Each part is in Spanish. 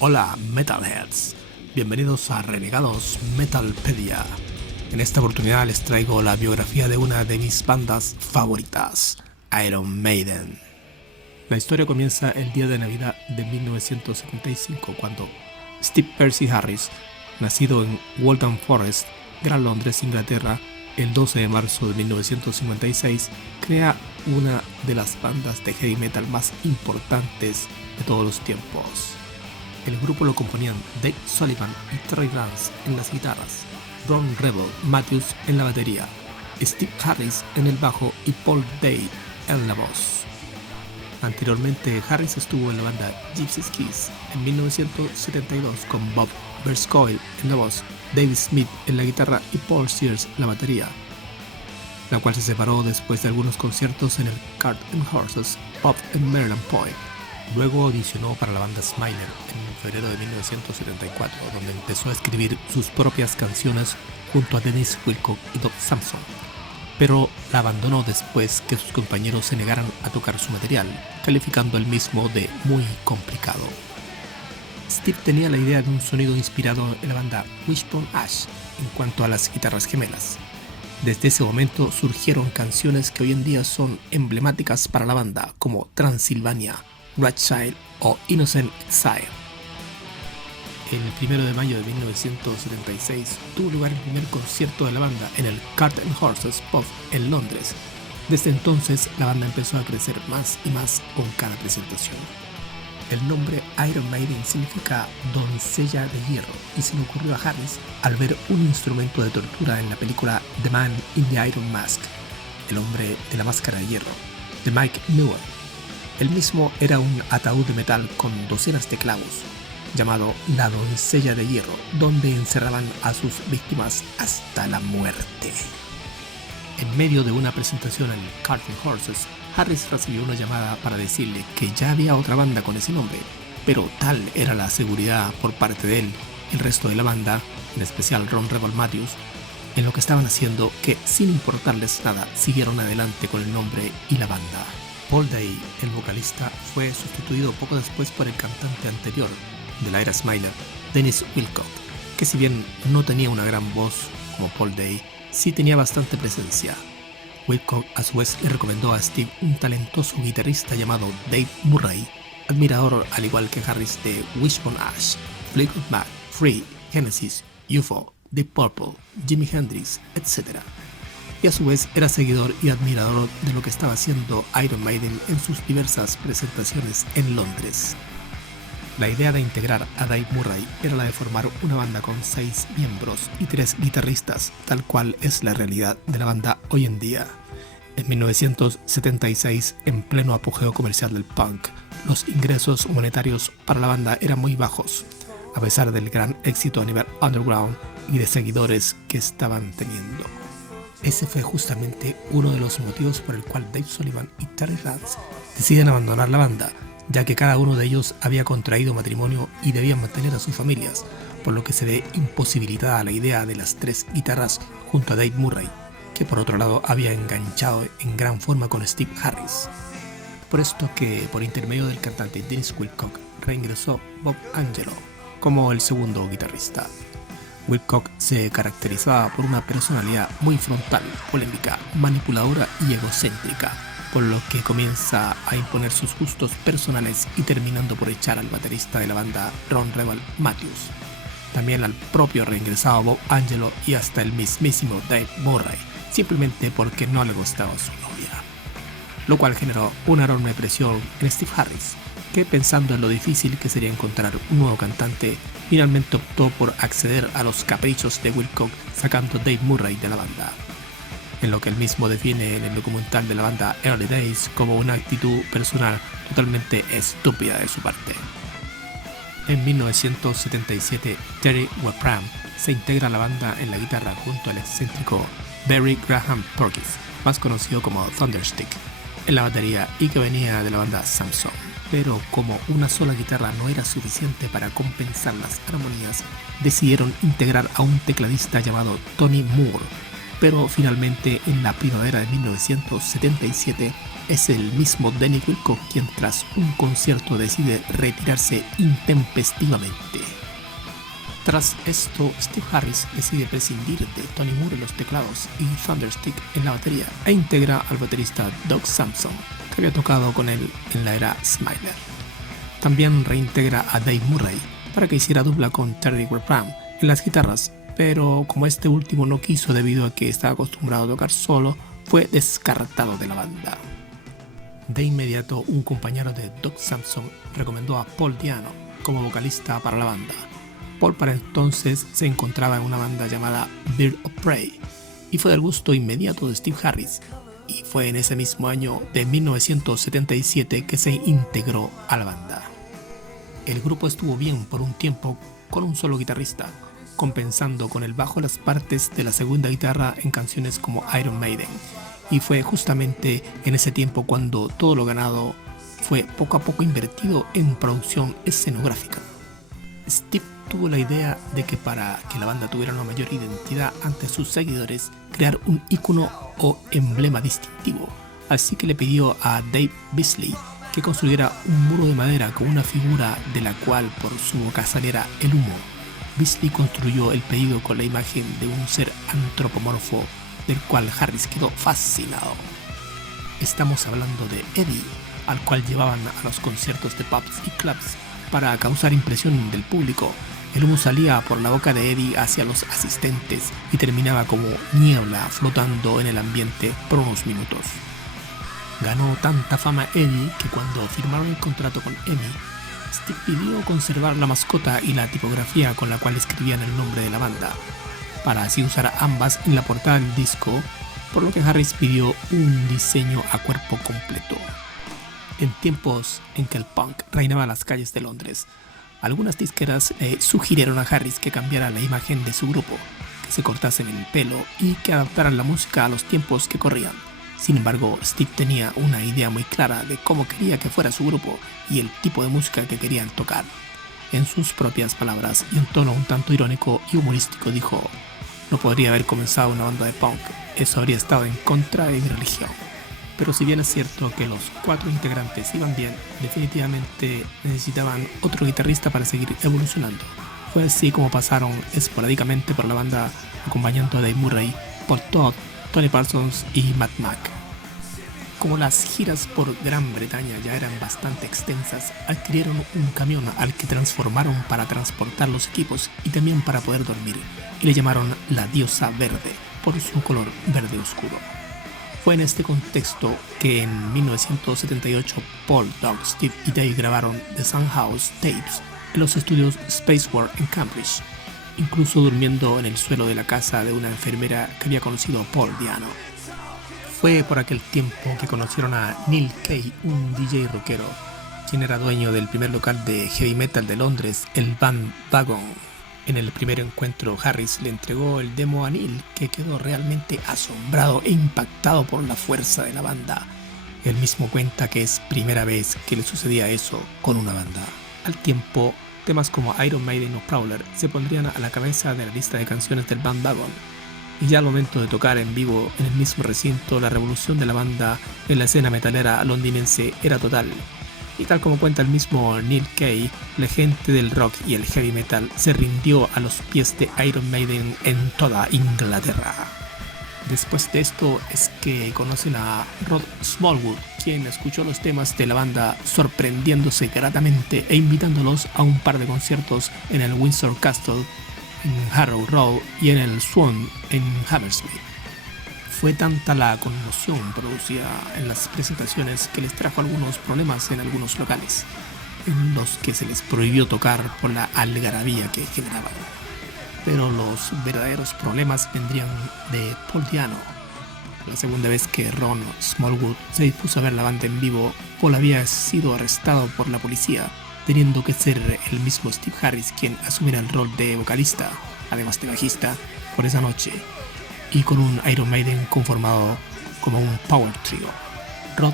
Hola Metalheads, bienvenidos a Renegados Metalpedia. En esta oportunidad les traigo la biografía de una de mis bandas favoritas, Iron Maiden. La historia comienza el día de Navidad de 1975 cuando Steve Percy Harris, nacido en Waltham Forest, Gran Londres, Inglaterra, el 12 de marzo de 1956, crea una de las bandas de heavy metal más importantes de todos los tiempos. El grupo lo componían Dave Sullivan y Terry Lance en las guitarras, Ron Rebel Matthews en la batería, Steve Harris en el bajo y Paul Day en la voz. Anteriormente, Harris estuvo en la banda Gypsy Kiss en 1972 con Bob Verscoil en la voz, David Smith en la guitarra y Paul Sears en la batería, la cual se separó después de algunos conciertos en el Cart and Horses Pub en Maryland Point. Luego audicionó para la banda Smiler en febrero de 1974, donde empezó a escribir sus propias canciones junto a Dennis Wilcock y Doug Sampson, pero la abandonó después que sus compañeros se negaran a tocar su material, calificando el mismo de muy complicado. Steve tenía la idea de un sonido inspirado en la banda Wishbone Ash en cuanto a las guitarras gemelas. Desde ese momento surgieron canciones que hoy en día son emblemáticas para la banda, como Transylvania, Rothschild o Innocent Exile. El 1 de mayo de 1976 tuvo lugar el primer concierto de la banda en el Cart and Horses Pub en Londres. Desde entonces la banda empezó a crecer más y más con cada presentación. El nombre Iron Maiden significa doncella de hierro y se le ocurrió a Harris al ver un instrumento de tortura en la película The Man in the Iron Mask, el hombre de la máscara de hierro, de Mike Newell. El mismo era un ataúd de metal con docenas de clavos, llamado La Doncella de Hierro, donde encerraban a sus víctimas hasta la muerte. En medio de una presentación en el Cart and Horses, Harris recibió una llamada para decirle que ya había otra banda con ese nombre, pero tal era la seguridad por parte de él y el resto de la banda, en especial Ron Rebel Matthews, en lo que estaban haciendo, que sin importarles nada siguieron adelante con el nombre y la banda. Paul Day, el vocalista, fue sustituido poco después por el cantante anterior de la era Smiler, Dennis Wilcock, que si bien no tenía una gran voz como Paul Day, sí tenía bastante presencia. Wilcock a su vez le recomendó a Steve un talentoso guitarrista llamado Dave Murray, admirador al igual que Harris de Wishbone Ash, Fleetwood Mac, Free, Genesis, UFO, Deep Purple, Jimi Hendrix, etc. Y a su vez era seguidor y admirador de lo que estaba haciendo Iron Maiden en sus diversas presentaciones en Londres. La idea de integrar a Dave Murray era la de formar una banda con 6 miembros y 3 guitarristas, tal cual es la realidad de la banda hoy en día. En 1976, en pleno apogeo comercial del punk, los ingresos monetarios para la banda eran muy bajos, a pesar del gran éxito a nivel underground y de seguidores que estaban teniendo. Ese fue justamente uno de los motivos por el cual Dave Sullivan y Terry Lance deciden abandonar la banda, ya que cada uno de ellos había contraído matrimonio y debían mantener a sus familias, por lo que se ve imposibilitada la idea de las 3 guitarras junto a Dave Murray, que por otro lado había enganchado en gran forma con Steve Harris. Por esto que, por intermedio del cantante Dennis Wilcock, reingresó Bob Angelo como el segundo guitarrista. Wilcock se caracterizaba por una personalidad muy frontal, polémica, manipuladora y egocéntrica, por lo que comienza a imponer sus gustos personales y terminando por echar al baterista de la banda Ron Rebel Matthews, también al propio reingresado Bob Angelo y hasta el mismísimo Dave Murray, simplemente porque no le gustaba su novia, lo cual generó una enorme presión en Steve Harris, que pensando en lo difícil que sería encontrar un nuevo cantante, finalmente optó por acceder a los caprichos de Wilcock sacando a Dave Murray de la banda, en lo que él mismo define en el documental de la banda Early Days como una actitud personal totalmente estúpida de su parte. En 1977, Terry Wepram se integra a la banda en la guitarra junto al excéntrico Barry Graham Perkins, más conocido como Thunderstick, en la batería y que venía de la banda Samson. Pero como una sola guitarra no era suficiente para compensar las armonías, decidieron integrar a un tecladista llamado Tony Moore, pero finalmente en la primavera de 1977 es el mismo Denny Wilco quien tras un concierto decide retirarse intempestivamente. Tras esto, Steve Harris decide prescindir de Tony Moore en los teclados y Thunderstick en la batería e integra al baterista Doug Sampson, que había tocado con él en la era Smiler. También reintegra a Dave Murray para que hiciera dupla con Terry Graham en las guitarras, pero como este último no quiso debido a que estaba acostumbrado a tocar solo, fue descartado de la banda. De inmediato, un compañero de Doug Sampson recomendó a Paul Di'Anno como vocalista para la banda. Paul para entonces se encontraba en una banda llamada Bird of Prey y fue del gusto inmediato de Steve Harris, y fue en ese mismo año de 1977 que se integró a la banda. El grupo estuvo bien por un tiempo con un solo guitarrista, compensando con el bajo las partes de la segunda guitarra en canciones como Iron Maiden, y fue justamente en ese tiempo cuando todo lo ganado fue poco a poco invertido en producción escenográfica. Steve tuvo la idea de que para que la banda tuviera una mayor identidad ante sus seguidores, crear un icono o emblema distintivo, así que le pidió a Dave Beasley que construyera un muro de madera con una figura de la cual por su boca saliera el humo. Beasley construyó el pedido con la imagen de un ser antropomorfo del cual Harris quedó fascinado. Estamos hablando de Eddie, al cual llevaban a los conciertos de pubs y clubs para causar impresión del público. El humo salía por la boca de Eddie hacia los asistentes y terminaba como niebla flotando en el ambiente por unos minutos. Ganó tanta fama Eddie que cuando firmaron el contrato con EMI, Steve pidió conservar la mascota y la tipografía con la cual escribían el nombre de la banda, para así usar ambas en la portada del disco, por lo que Harris pidió un diseño a cuerpo completo. En tiempos en que el punk reinaba las calles de Londres, algunas disqueras sugirieron a Harris que cambiara la imagen de su grupo, que se cortasen el pelo y que adaptaran la música a los tiempos que corrían. Sin embargo, Steve tenía una idea muy clara de cómo quería que fuera su grupo y el tipo de música que querían tocar. En sus propias palabras y en tono un tanto irónico y humorístico dijo: "No podría haber comenzado una banda de punk, eso habría estado en contra de mi religión". Pero si bien es cierto que los 4 integrantes iban bien, definitivamente necesitaban otro guitarrista para seguir evolucionando. Fue así como pasaron esporádicamente por la banda acompañando a Dave Murray, Paul Todd, Tony Parsons y Matt Mack. Como las giras por Gran Bretaña ya eran bastante extensas, adquirieron un camión al que transformaron para transportar los equipos y también para poder dormir, y le llamaron La Diosa Verde por su color verde oscuro. Fue en este contexto que en 1978 Paul, Doug, Steve y Dave grabaron The Soundhouse Tapes en los estudios Spacewar en Cambridge, incluso durmiendo en el suelo de la casa de una enfermera que había conocido Paul Di'Anno. Fue por aquel tiempo que conocieron a Neil Kay, un DJ rockero, quien era dueño del primer local de heavy metal de Londres, el Band Wagon. En el primer encuentro, Harris le entregó el demo a Neil, que quedó realmente asombrado e impactado por la fuerza de la banda. Él mismo cuenta que es primera vez que le sucedía eso con una banda. Al tiempo, temas como Iron Maiden o Prowler se pondrían a la cabeza de la lista de canciones del Band Wagon. Y ya al momento de tocar en vivo en el mismo recinto, la revolución de la banda en la escena metalera londinense era total. Y tal como cuenta el mismo Neil Kay, la gente del rock y el heavy metal se rindió a los pies de Iron Maiden en toda Inglaterra. Después de esto es que conocen a Rod Smallwood, quien escuchó los temas de la banda sorprendiéndose gratamente e invitándolos a un par de conciertos en el Windsor Castle, en Harrow Road y en el Swan en Hammersmith. Fue tanta la conmoción producida en las presentaciones que les trajo algunos problemas en algunos locales, en los que se les prohibió tocar por la algarabía que generaban. Pero los verdaderos problemas vendrían de Paul Di'Anno. La segunda vez que Ron Smallwood se dispuso a ver la banda en vivo, Paul había sido arrestado por la policía, teniendo que ser el mismo Steve Harris quien asumiera el rol de vocalista, además de bajista, por esa noche, y con un Iron Maiden conformado como un power trio. Rod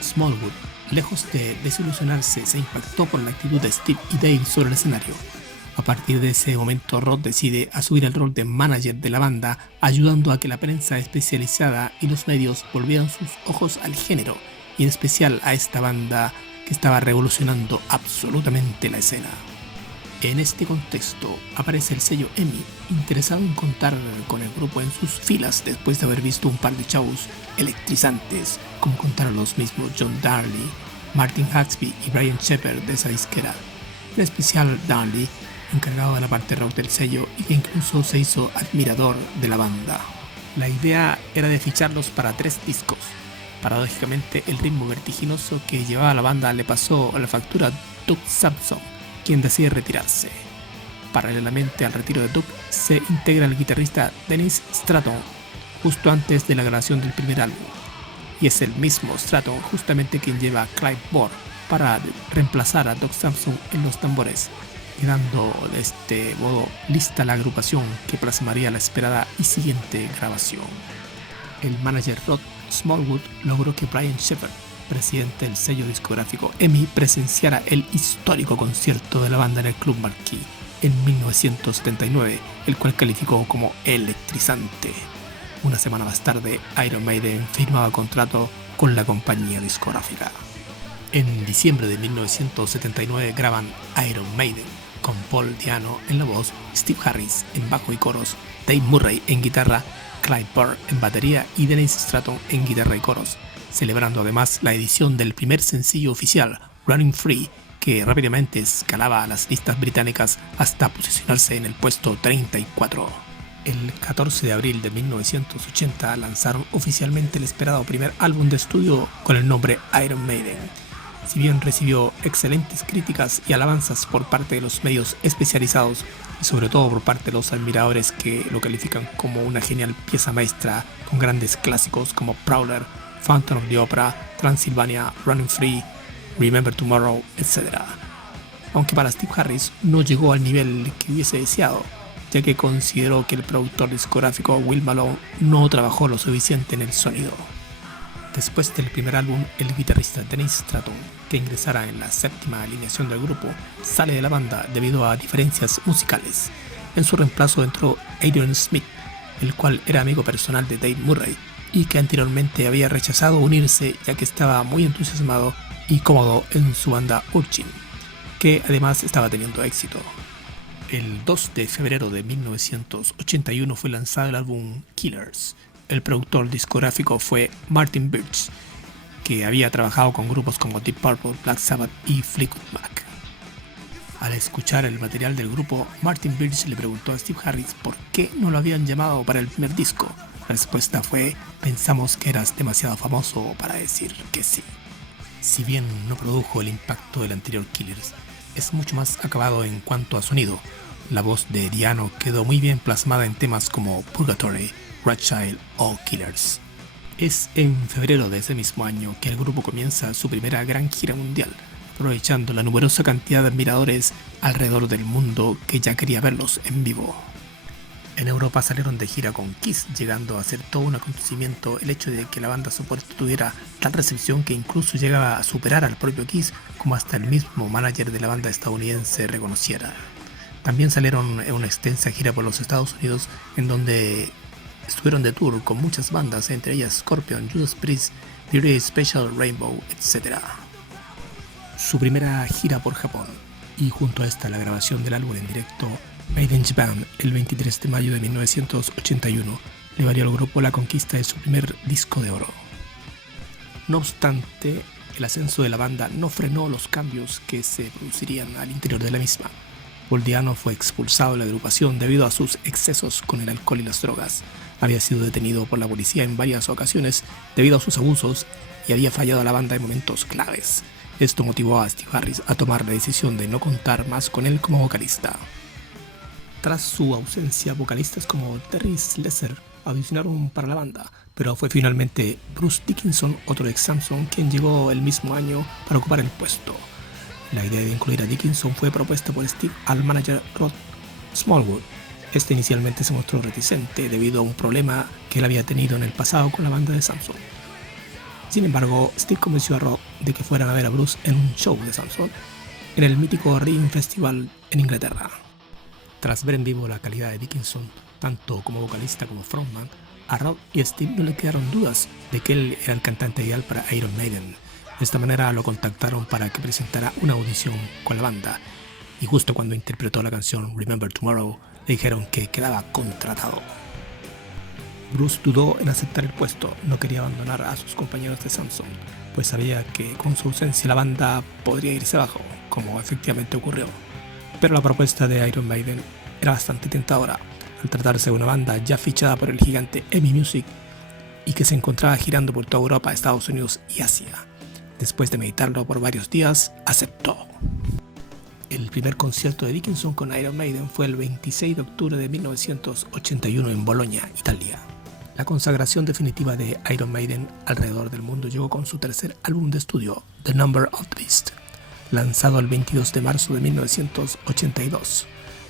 Smallwood, lejos de desilusionarse, se impactó por la actitud de Steve y Dave sobre el escenario. A partir de ese momento, Rod decide asumir el rol de manager de la banda, ayudando a que la prensa especializada y los medios volvieran sus ojos al género, y en especial a esta banda que estaba revolucionando absolutamente la escena. En este contexto aparece el sello EMI, interesado en contar con el grupo en sus filas después de haber visto un par de shows electrizantes, como contaron los mismos John Darley, Martin Haxby y Brian Shepherd de esa disquera. En especial Darley, encargado de la parte rock del sello y que incluso se hizo admirador de la banda. La idea era de ficharlos para 3 discos. Paradójicamente, el ritmo vertiginoso que llevaba a la banda le pasó a la factura a Doug Sampson, quien decide retirarse. Paralelamente al retiro de Doug, se integra el guitarrista Dennis Stratton justo antes de la grabación del primer álbum. Y es el mismo Stratton justamente quien lleva a Clive Burr para reemplazar a Doug Sampson en los tambores, quedando de este modo lista la agrupación que plasmaría la esperada y siguiente grabación. El manager Rod Smallwood logró que Brian Shepherd, presidente del sello discográfico EMI, presenciara el histórico concierto de la banda en el Club Marquee en 1979, el cual calificó como electrizante. Una semana más tarde, Iron Maiden firmaba contrato con la compañía discográfica. En diciembre de 1979 graban Iron Maiden, con Paul Di'Anno en la voz, Steve Harris en bajo y coros, Dave Murray en guitarra, Clive Burr en batería y Dennis Stratton en guitarra y coros, celebrando además la edición del primer sencillo oficial, Running Free, que rápidamente escalaba a las listas británicas hasta posicionarse en el puesto 34. El 14 de abril de 1980 lanzaron oficialmente el esperado primer álbum de estudio con el nombre Iron Maiden. Si bien recibió excelentes críticas y alabanzas por parte de los medios especializados y sobre todo por parte de los admiradores que lo califican como una genial pieza maestra con grandes clásicos como Prowler, Phantom of the Opera, Transylvania, Running Free, Remember Tomorrow, etc. Aunque para Steve Harris no llegó al nivel que hubiese deseado, ya que consideró que el productor discográfico Will Malone no trabajó lo suficiente en el sonido. Después del primer álbum, el guitarrista Dennis Stratton, que ingresara en la 7ª alineación del grupo, sale de la banda debido a diferencias musicales. En su reemplazo entró Adrian Smith, el cual era amigo personal de Dave Murray y que anteriormente había rechazado unirse ya que estaba muy entusiasmado y cómodo en su banda Urchin, que además estaba teniendo éxito. El 2 de febrero de 1981 fue lanzado el álbum Killers. El productor discográfico fue Martin Birch, que había trabajado con grupos como Deep Purple, Black Sabbath y Fleetwood Mac. Al escuchar el material del grupo, Martin Birch le preguntó a Steve Harris por qué no lo habían llamado para el primer disco. La respuesta fue: pensamos que eras demasiado famoso para decir que sí. Si bien no produjo el impacto del anterior Killers, es mucho más acabado en cuanto a sonido. La voz de Di'Anno quedó muy bien plasmada en temas como Purgatory, Wrathchild o Killers. Es en febrero de ese mismo año que el grupo comienza su primera gran gira mundial, aprovechando la numerosa cantidad de admiradores alrededor del mundo que ya quería verlos en vivo. En Europa salieron de gira con Kiss, llegando a ser todo un acontecimiento el hecho de que la banda soporte tuviera tal recepción que incluso llegaba a superar al propio Kiss, como hasta el mismo manager de la banda estadounidense reconociera. También salieron en una extensa gira por los Estados Unidos, en donde estuvieron de tour con muchas bandas, entre ellas Scorpion, Judas Priest, The Ray Special, Rainbow, etc. Su primera gira por Japón, y junto a esta la grabación del álbum en directo Made in Japan el 23 de mayo de 1981, le valió al grupo la conquista de su primer disco de oro. No obstante, el ascenso de la banda no frenó los cambios que se producirían al interior de la misma. Paul Di'Anno fue expulsado de la agrupación debido a sus excesos con el alcohol y las drogas. Había sido detenido por la policía en varias ocasiones debido a sus abusos y había fallado a la banda en momentos claves. Esto motivó a Steve Harris a tomar la decisión de no contar más con él como vocalista. Tras su ausencia, vocalistas como Terry Slessor audicionaron para la banda, pero fue finalmente Bruce Dickinson, otro ex Samson, quien llegó el mismo año para ocupar el puesto. La idea de incluir a Dickinson fue propuesta por Steve al manager Rod Smallwood. Este inicialmente se mostró reticente debido a un problema que él había tenido en el pasado con la banda de Samson. Sin embargo, Steve convenció a Rod de que fueran a ver a Bruce en un show de Samson en el mítico Reading Festival en Inglaterra. Tras ver en vivo la calidad de Dickinson, tanto como vocalista como frontman, a Rob y Steve no le quedaron dudas de que él era el cantante ideal para Iron Maiden. De esta manera lo contactaron para que presentara una audición con la banda, y justo cuando interpretó la canción Remember Tomorrow, le dijeron que quedaba contratado. Bruce dudó en aceptar el puesto, no quería abandonar a sus compañeros de Samson, pues sabía que con su ausencia la banda podría irse abajo, como efectivamente ocurrió. Pero la propuesta de Iron Maiden era bastante tentadora, al tratarse de una banda ya fichada por el gigante EMI Music y que se encontraba girando por toda Europa, Estados Unidos y Asia. Después de meditarlo por varios días, aceptó. El primer concierto de Dickinson con Iron Maiden fue el 26 de octubre de 1981 en Bolonia, Italia. La consagración definitiva de Iron Maiden alrededor del mundo llegó con su tercer álbum de estudio, The Number of the Beast, lanzado el 22 de marzo de 1982.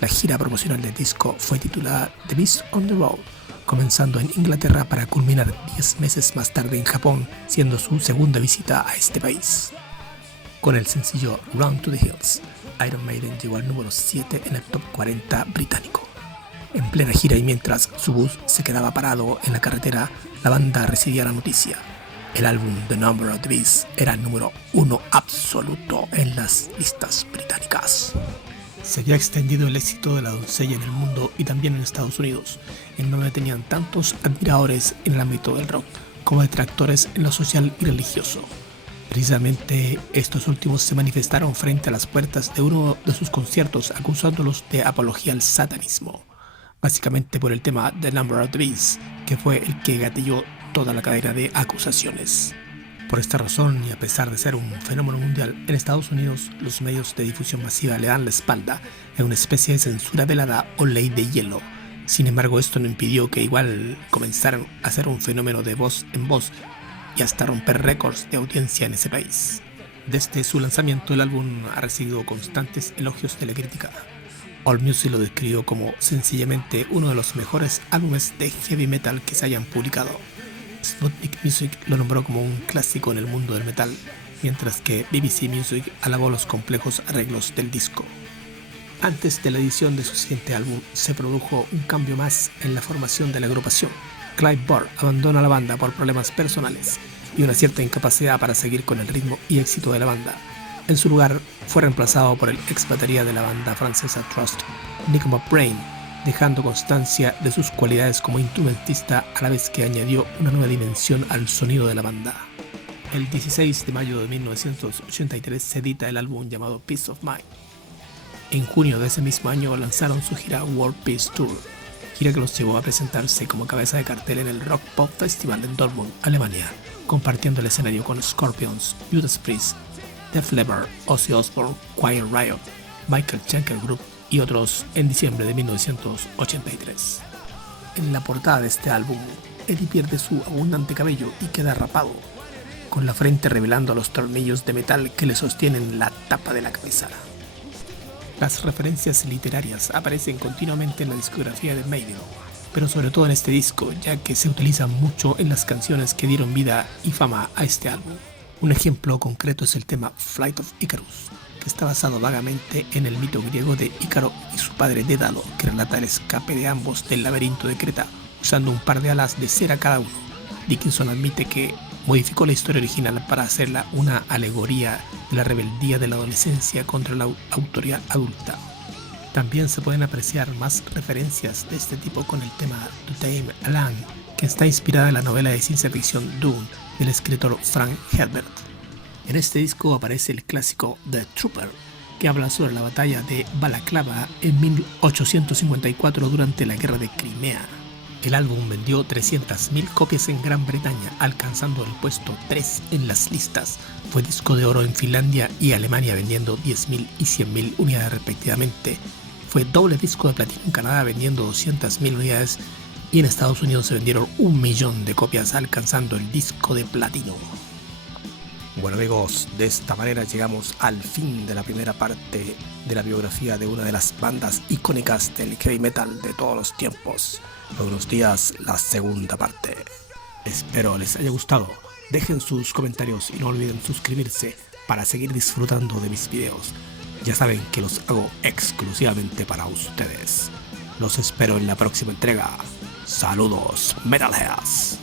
La gira promocional del disco fue titulada The Beast on the Road, comenzando en Inglaterra para culminar 10 meses más tarde en Japón, siendo su segunda visita a este país. Con el sencillo Run to the Hills, Iron Maiden llegó al número 7 en el top 40 británico. En plena gira y mientras su bus se quedaba parado en la carretera, la banda recibía la noticia. El álbum The Number of the Beast era el número 1 absoluto en las listas británicas. Se había extendido el éxito de la doncella en el mundo y también en Estados Unidos, en donde tenían tantos admiradores en el ámbito del rock como detractores en lo social y religioso. Precisamente estos últimos se manifestaron frente a las puertas de uno de sus conciertos acusándolos de apología al satanismo, básicamente por el tema The Number of the Beast, que fue el que gatilló toda la cadena de acusaciones. Por esta razón, y a pesar de ser un fenómeno mundial, en Estados Unidos los medios de difusión masiva le dan la espalda en una especie de censura velada o ley de hielo. Sin embargo, esto no impidió que igual comenzaran a ser un fenómeno de voz en voz y hasta romper récords de audiencia en ese país. Desde su lanzamiento, el álbum ha recibido constantes elogios de la crítica. AllMusic lo describió como sencillamente uno de los mejores álbumes de heavy metal que se hayan publicado. Sputnik Music lo nombró como un clásico en el mundo del metal, mientras que BBC Music alabó los complejos arreglos del disco. Antes de la edición de su siguiente álbum, se produjo un cambio más en la formación de la agrupación. Clive Burr abandona la banda por problemas personales y una cierta incapacidad para seguir con el ritmo y éxito de la banda. En su lugar, fue reemplazado por el ex batería de la banda francesa Trust, Nick McBrain, dejando constancia de sus cualidades como instrumentista a la vez que añadió una nueva dimensión al sonido de la banda. El 16 de mayo de 1983 se edita el álbum llamado Peace of Mind. En junio de ese mismo año lanzaron su gira World Peace Tour, gira que los llevó a presentarse como cabeza de cartel en el Rock Pop Festival en Dortmund, Alemania, compartiendo el escenario con Scorpions, Judas Priest, Def Leppard, Ozzy Osbourne, Quiet Riot, Michael Schenker Group y otros en diciembre de 1983. En la portada de este álbum, Eddie pierde su abundante cabello y queda rapado, con la frente revelando los tornillos de metal que le sostienen la tapa de la cabeza. Las referencias literarias aparecen continuamente en la discografía de Maiden, pero sobre todo en este disco, ya que se utilizan mucho en las canciones que dieron vida y fama a este álbum. Un ejemplo concreto es el tema Flight of Icarus, que está basado vagamente en el mito griego de Ícaro y su padre Dédalo, que relata el escape de ambos del laberinto de Creta, usando un par de alas de cera cada uno. Dickinson admite que modificó la historia original para hacerla una alegoría de la rebeldía de la adolescencia contra la autoridad adulta. También se pueden apreciar más referencias de este tipo con el tema To Tame a Land, que está inspirada en la novela de ciencia ficción Dune del escritor Frank Herbert. En este disco aparece el clásico The Trooper, que habla sobre la batalla de Balaclava en 1854 durante la guerra de Crimea. El álbum vendió 300.000 copias en Gran Bretaña, alcanzando el puesto 3 en las listas. Fue disco de oro en Finlandia y Alemania, vendiendo 10.000 y 100.000 unidades respectivamente. Fue doble disco de platino en Canadá, vendiendo 200.000 unidades, y en Estados Unidos se vendieron 1 millón de copias, alcanzando el disco de platino. Bueno amigos, de esta manera llegamos al fin de la primera parte de la biografía de una de las bandas icónicas del heavy metal de todos los tiempos. En unos días la segunda parte. Espero les haya gustado. Dejen sus comentarios y no olviden suscribirse para seguir disfrutando de mis videos. Ya saben que los hago exclusivamente para ustedes. Los espero en la próxima entrega. Saludos, Metalheads.